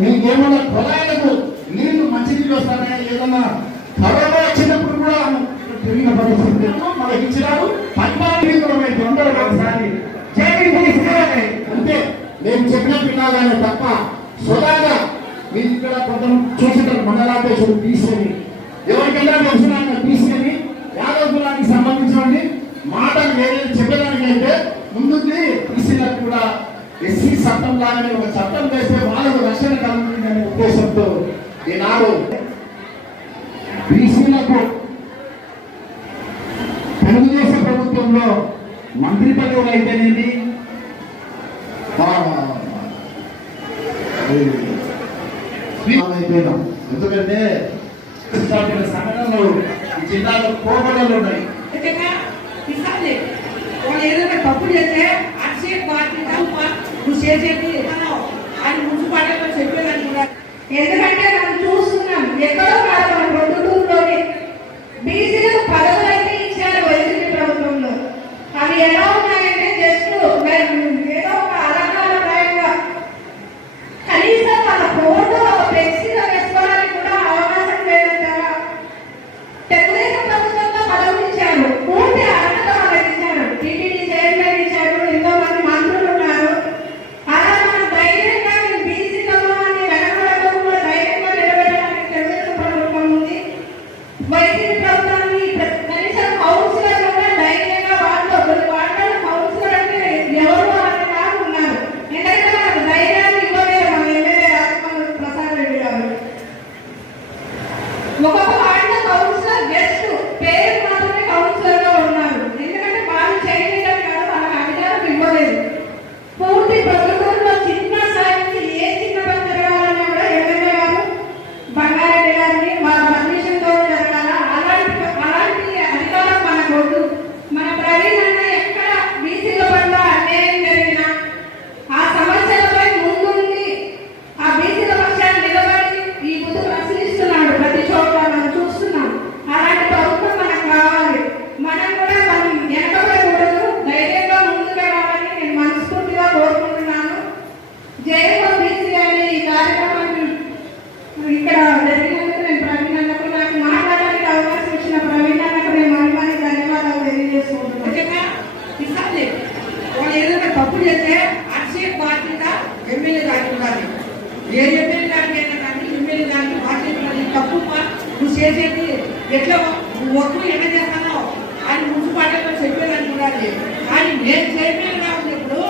మీకేమన్నా పొలాలకు నీళ్ళు మంచి నీళ్ళు వస్తాయా? ఏదన్నా కరోనా వచ్చినప్పుడు కూడా తిరిగిన పరిస్థితి. మనకి ఇచ్చినారు. పరిపాలన ఉండరు ఒకసారి అంతే నేను చెప్పిన పిల్లగానే తప్ప సోదాగా మీరు ఇక్కడ కొంత చూసినారు మండలాధ్యక్షుడు తీసుకొని ఎవరికైనా తెలిసిన తీసుకొని యాదవ్ కులానికి సంబంధించినవి మాటలు వేరే చెప్పడానికి అయితే ముందుంది తీసినట్టు కూడా ఎస్సీ చట్టం లాగానే ఒక చట్టం చేస్తే ఉద్దేశంతో ఈనాడు బీసీలకు తెలుగుదేశం ప్రభుత్వంలో మంత్రి పదవులు అయితేనేమి ఎందుకంటే సంఘటనలు ఈ జిల్లాలో కోబడలు ఉన్నాయి. వాళ్ళు ఏదైనా తప్పు చేస్తే అక్షయ పార్టీ నువ్వు చేసేది మనం ఆయన మున్సిపాలిటీలో చెప్పేదాన్ని కూడా ఎందుకంటే Depois ele ఏదైనా చేస్తే అక్షయ బాధ్యత ఎమ్మెల్యే దానికి ఉండాలి. ఏ ఎమ్మెల్యే దానికైనా కానీ ఎమ్మెల్యే దానికి బాధ్యత ఉన్నది తప్పు నువ్వు చేసేది ఎట్లా? నువ్వు ఒట్టు ఎట్లా చేస్తానో. అని మున్సిపాలిటీలో చెప్పేదానికి ఉండాలి. కానీ నేను చైర్మన్గా ఉన్నప్పుడు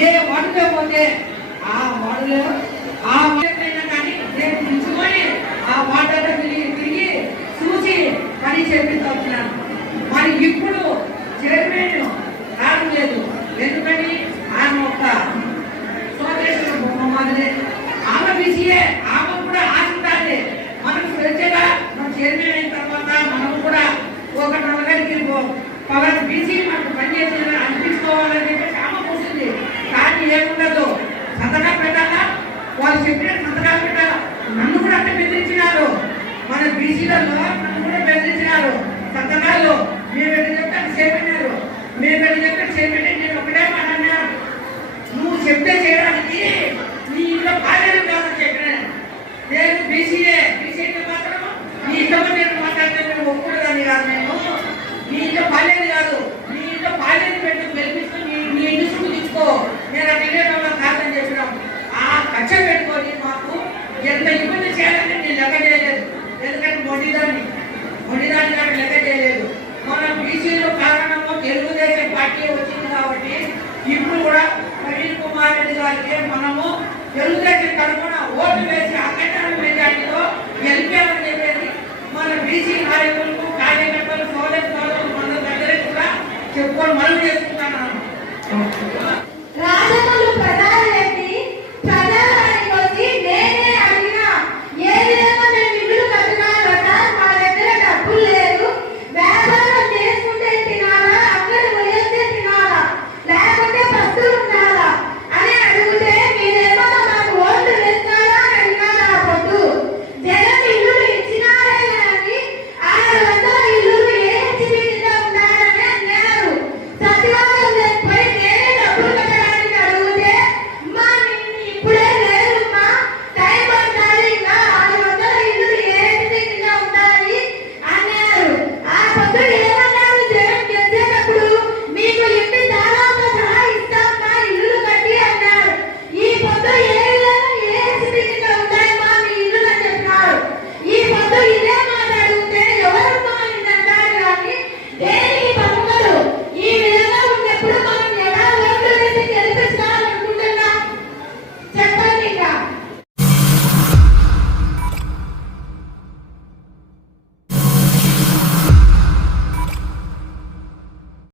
ఏ వార్డులో పోతే ఆ వార్డులో ఆ వార్డులైనా కానీ నేను పిలుచుకొని ఆ వార్డులో తిరిగి తిరిగి చూసి పని చేపిస్తూ వచ్చినాను మరి ఇప్పుడు చేయమంటే నేను ఒకటే మాట అన్నాను నువ్వు చెప్తే చేయడానికి నీ ఇంట్లో బాధ్యత కాదని చెప్పినాను. నేను బీసీఏ బీసీ మాత్రం నీ ఇంట్లో నేను మాట్లాడితే నేను ఒప్పుకోదాన్ని కాదు నేను. నీ ఇంట్లో బాల్యం కాదు నీ ఇంట్లో బాల్యం పెట్టు గెలిపిస్తూ నీ నీ ఇంటి తీసుకో నేను అట్లా కాదని చెప్పినాం. ఆ ఖర్చ పెట్టుకొని మాకు ఎంత ఇబ్బంది చేయాలని నేను లెక్క చేయలేదు. ఎందుకంటే మొండిదాన్ని మొండిదాన్ని నాకు లెక్క చేయలేదు. మన బీసీలో కారణము తెలుగుదేశం పార్టీ వచ్చింది కాబట్టి ఇప్పుడు కూడా ప్రవీణ్ కుమార్ రెడ్డి గారికి మనము తెలుగుదేశం తరఫున ఓటు వేసి అక్కడ మెజార్టీలో గెలిపామని చెప్పేసి మన బీసీ నాయకులకు కార్యకర్తలు